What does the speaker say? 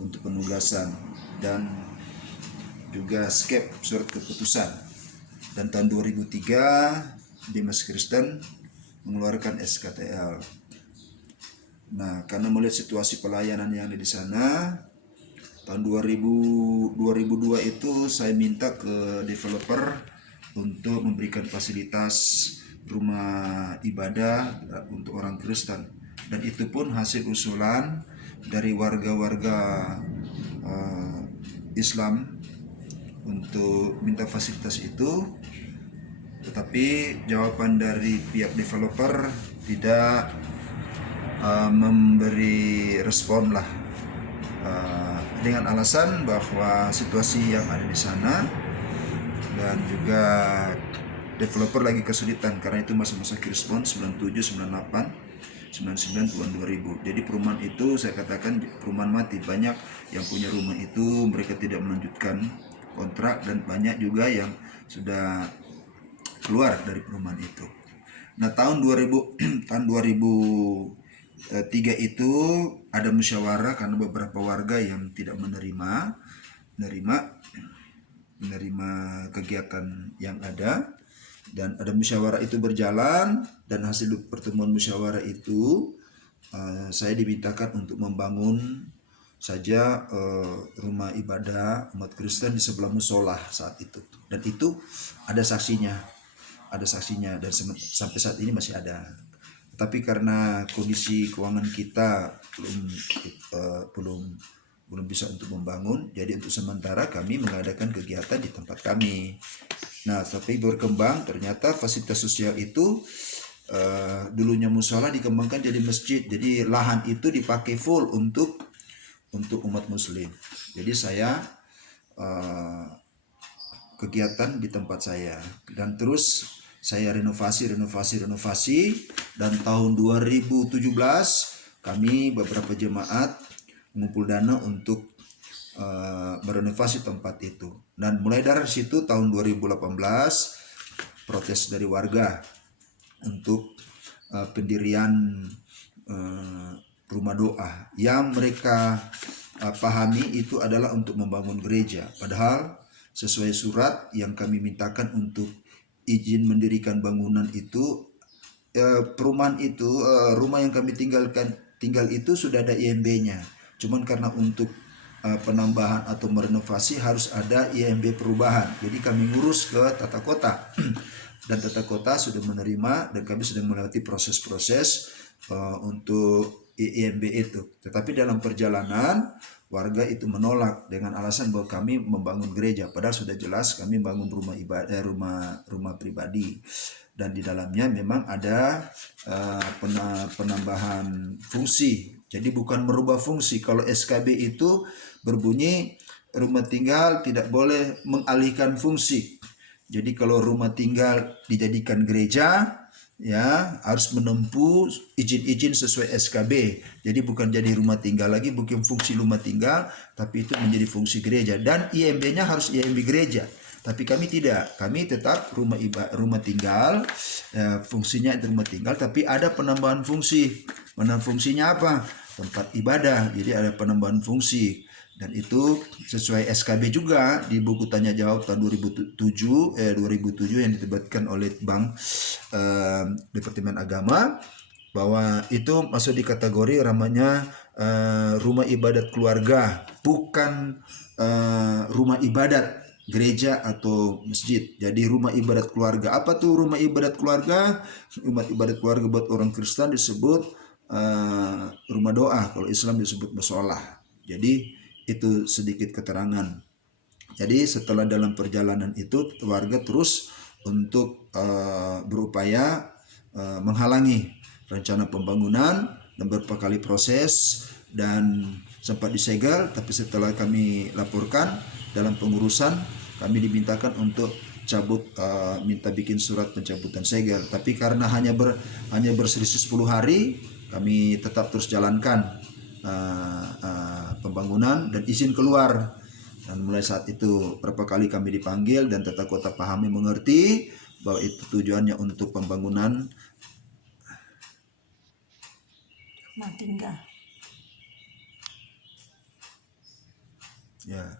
untuk penugasan dan juga skep surat keputusan. Dan tahun 2003 Dimas Kristen mengeluarkan SKTL. Nah, karena melihat situasi pelayanan yang ada di sana, tahun 2002 itu saya minta ke developer untuk memberikan fasilitas rumah ibadah untuk orang Kristen, dan itu pun hasil usulan dari warga-warga Islam untuk minta fasilitas itu. Tetapi jawaban dari pihak developer tidak memberi respon lah, dengan alasan bahwa situasi yang ada di sana dan juga developer lagi kesulitan karena itu masa-masa Kirspon 97, 98, 99 tahun 2000. Jadi perumahan itu saya katakan perumahan mati. Banyak yang punya rumah itu mereka tidak melanjutkan kontrak dan banyak juga yang sudah keluar dari perumahan itu. Nah, tahun 2000 tahun 2003 itu ada musyawarah karena beberapa warga yang tidak menerima kegiatan yang ada, dan ada musyawarah itu berjalan, dan hasil pertemuan musyawarah itu saya dimintakan untuk membangun saja rumah ibadah umat Kristen di sebelah musola saat itu, dan itu ada saksinya dan sampai saat ini masih ada. Tapi karena kondisi keuangan kita belum bisa untuk membangun, jadi untuk sementara kami mengadakan kegiatan di tempat kami. Nah, tapi berkembang ternyata fasilitas sosial itu dulunya musola dikembangkan jadi masjid. Jadi lahan itu dipakai full untuk umat muslim. Jadi saya kegiatan di tempat saya, dan terus saya renovasi, dan tahun 2017 kami beberapa jemaat mengumpul dana untuk merenovasi tempat itu. Dan mulai dari situ tahun 2018 protes dari warga untuk pendirian rumah doa yang mereka pahami itu adalah untuk membangun gereja, padahal sesuai surat yang kami mintakan untuk izin mendirikan bangunan itu, perumahan itu, rumah yang kami tinggal itu sudah ada IMB-nya. Cuman karena untuk penambahan atau merenovasi harus ada IMB perubahan. Jadi kami ngurus ke tata kota dan tata kota sudah menerima, dan kami sedang melewati proses-proses untuk IMB itu. Tetapi dalam perjalanan warga itu menolak dengan alasan bahwa kami membangun gereja, padahal sudah jelas kami bangun rumah ibadah, rumah pribadi, dan di dalamnya memang ada penambahan fungsi. Jadi bukan merubah fungsi. Kalau SKB itu berbunyi rumah tinggal tidak boleh mengalihkan fungsi. Jadi kalau rumah tinggal dijadikan gereja, ya harus menempuh izin-izin sesuai SKB. Jadi bukan jadi rumah tinggal lagi, bukan fungsi rumah tinggal, tapi itu menjadi fungsi gereja, dan IMB-nya harus IMB gereja. Tapi kami tidak, kami tetap rumah tinggal, fungsinya itu rumah tinggal, tapi ada penambahan fungsi. Penambahan fungsinya apa? Tempat ibadah. Jadi ada penambahan fungsi, dan itu sesuai SKB juga di buku tanya jawab tahun 2007 yang diterbitkan oleh Bank Departemen Agama, bahwa itu masuk di kategori namanya rumah ibadat keluarga, bukan rumah ibadat gereja atau masjid. Jadi rumah ibadat keluarga. Apa tuh rumah ibadat keluarga? Rumah ibadat keluarga buat orang Kristen disebut rumah doa, kalau Islam disebut musola. Jadi itu sedikit keterangan. Jadi setelah dalam perjalanan itu warga terus untuk berupaya menghalangi rencana pembangunan, dan beberapa kali proses dan sempat disegel. Tapi setelah kami laporkan dalam pengurusan, kami dimintakan untuk cabut, minta bikin surat pencabutan segel. Tapi karena hanya berselisih 10 hari, kami tetap terus jalankan pembangunan dan izin keluar. Dan mulai saat itu berapa kali kami dipanggil, dan tata kota pahami mengerti bahwa itu tujuannya untuk pembangunan rumah tinggal. Ya.